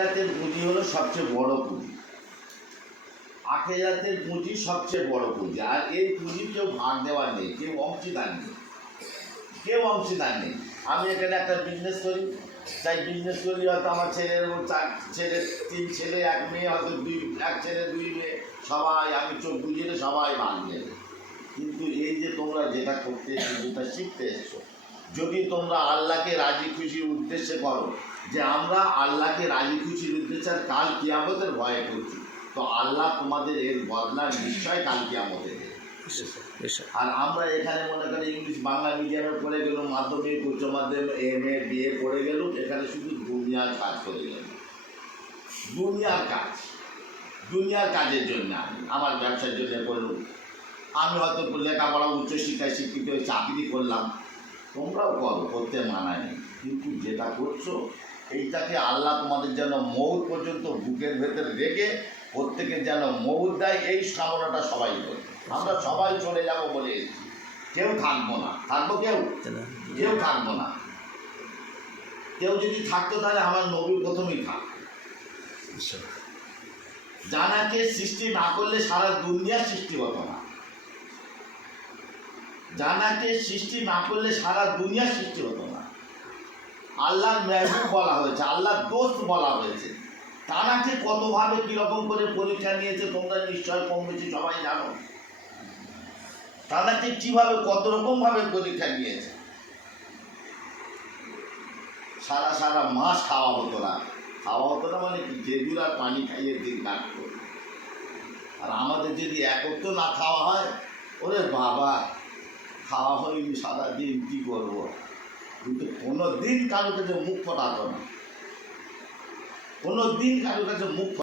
জাতের পুঁজি হলো সবচেয়ে বড় পুঁজি। আখে জাতের পুঁজি সবচেয়ে বড় পুঁজি। আর এই পুঁজি কেউ ভাগ দেওয়ার নেই, কেউ অংশীদার নেই। কেউ অংশীদার নেই। আমি এখানে একটা বিজনেস করি। তাই বিজনেস করি, হয়তো আমার ছেলের চার ছেলে, তিন ছেলে, এক মেয়ে, হয়তো দুই, এক ছেলে, দুই মেয়ে, সবাই, আমি চোখ বুঝিয়ে সবাই ভাগ নেবে কিন্তু এই যে তোমরা যেটা করতে এসছো, যেটা শিখতে এসছো যদি তোমরা আল্লাহকে রাজি খুশির উদ্দেশ্যে করো যে আমরা আল্লাহকে রাজি খুশির উদ্দেশ্যে কাল কিয়ামতের ভয়ে করছি, তো আল্লাহ তোমাদের এর বদলা নিশ্চয় কাল কিয়ামতে দেবে আর আমরা এখানে মনে করি ইংলিশ বাংলা মিডিয়ামে পড়ে গেলাম, মাধ্যমিক, উচ্চ মাধ্যমিক এম এ বিএ পড়ে গেল এখানে শুধু দুনিয়ার কাজ করে গেল দুনিয়ার কাজ, দুনিয়ার কাজের জন্য আমি, আমার ব্যবসার জন্য করলাম আমি হয়তো লেখাপড়া উচ্চশিক্ষায় শিক্ষিত চাকরি করলাম তোমরাও করো করতে মানা নেই। কিন্তু যেটা করছ এইটাকে আল্লাহ তোমাদের যেন মৌত পর্যন্ত বুকের ভেতরে রেখে প্রত্যেকের যেন মৌত দেয় এই কামনাটা সবাই করে আমরা সবাই চলে যাব বলে এসেছি। কেউ থাকব না। থাকব কেউ? কেউ থাকব না। কেউ যদি থাকতো তাহলে আমার নবী প্রথমেই থাক। জানাকে সৃষ্টি না করলে সারা দুনিয়া সৃষ্টি হতো না। জানাকে সৃষ্টি না করলে সারা দুনিয়া সৃষ্টি হতো না। আল্লাহর মেহবুব বলা হয়েছে, আল্লাহর দোস্ত বলা হয়েছে। তানাকে কতভাবে কীরকম করে পরীক্ষা নিয়েছে তোমরা নিশ্চয় কম বেশি সবাই জানো। তানাকে কীভাবে কত রকমভাবে পরীক্ষা নিয়েছে। সারা সারা মাস খাওয়া হতো না। খাওয়া হতো না মানে কি? খেজুর আর পানি খাইয়ে দিন কাটতো আর আমাদের যদি একত্র না খাওয়া হয়, ওরে বাবা! খাওয়া হয়নি সারা দিন কী করব? কিন্তু কোনো দিন কারও কাছে মুখ ফোটাতো না। কোনো দিন কারও কাছে মুখ